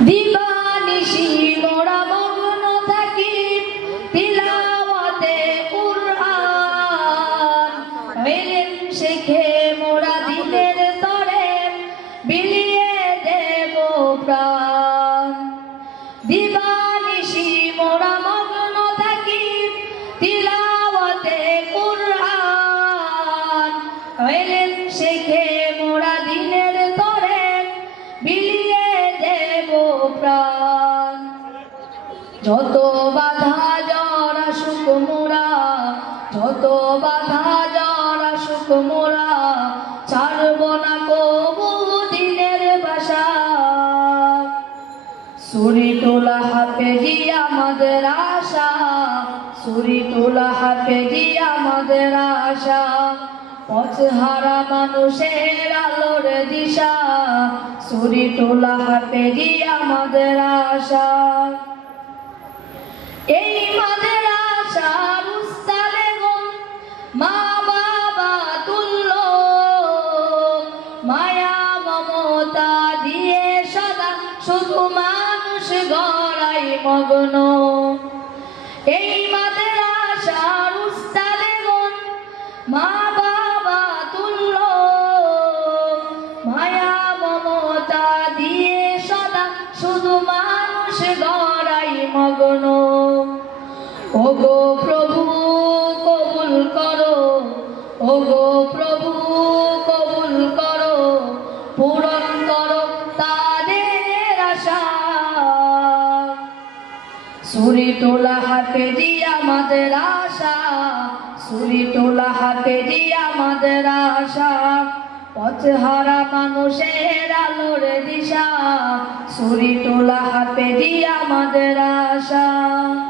দিবানিশি যত বাধা জ্বর সুখ মোরা, যত বাধা জ্বর সুখ মোরা, ছাড়ব না কবু দিনের বাসা। সুরি তোলা হাফেজি আমাদের আশা, সুরি তোলা হাফেজি আমাদের আশা। পথহারা মানুষের আলোর দিশা, সুরি তোলা হাফেজি আমাদের আশা। এই মাদের আশা গন মা বাবা তুল্য। মায়া মমতা দিয়ে সদা শুধু মানুষ গড়াই মগ্ন। এই মাদের আশা গন মা বাবা তুল্য। মায়া মমতা দিয়ে সদা শুধু মানুষ ওগো প্রভু, কবুল করো। ওগো প্রভু, কবুল করো। পূরণ করো তাদের আশা। সুরি টোলা হাতে আশা। সুরি টোলা হাতে দি আমাদের আশা। পথহারা মানুষের দিশা। সুরি টোলা হাতে দি আমাদের আশা।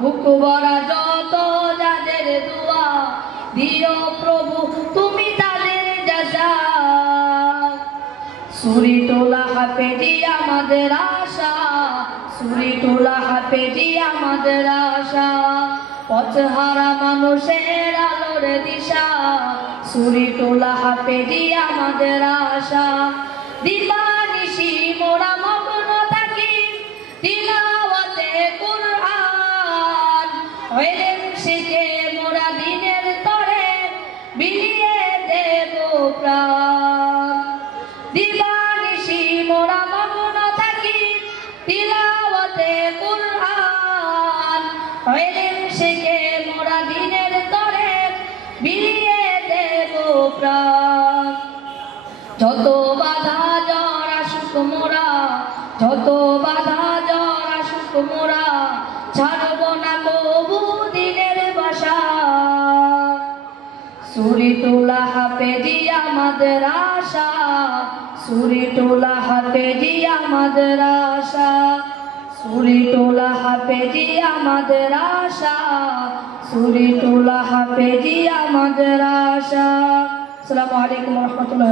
বুক ভরা যত যাদের দোয়া দিও প্রভু, তুমি তাদের যাজা। সুরি টোলা হাফেজি আমাদের আশা, সুরি টোলা হাফেজি আমাদের আশা। পথহারা মানুষের আলোর দিশা, সুরি টোলা হাফেজি আমাদের আশা। দিবানিশি ইলম শিখে মোরা দিনের তরে বিলিয়ে মোরা থাকি শিখে মোরা দিনের তরে বিলিয়ে যত বাধা জ্বর আসুক মোরা, যত বাধা জ্বর আসুক মোরা সুরি তোলা দি আমাদের আশা, সুরি তোলা দি আমাদের আশা, সুরি তোলা দি আমাদের আশা, সুরি তোলা দি আমাদের আশা। আসসালামু আলাইকুম রহমতুল্লাহ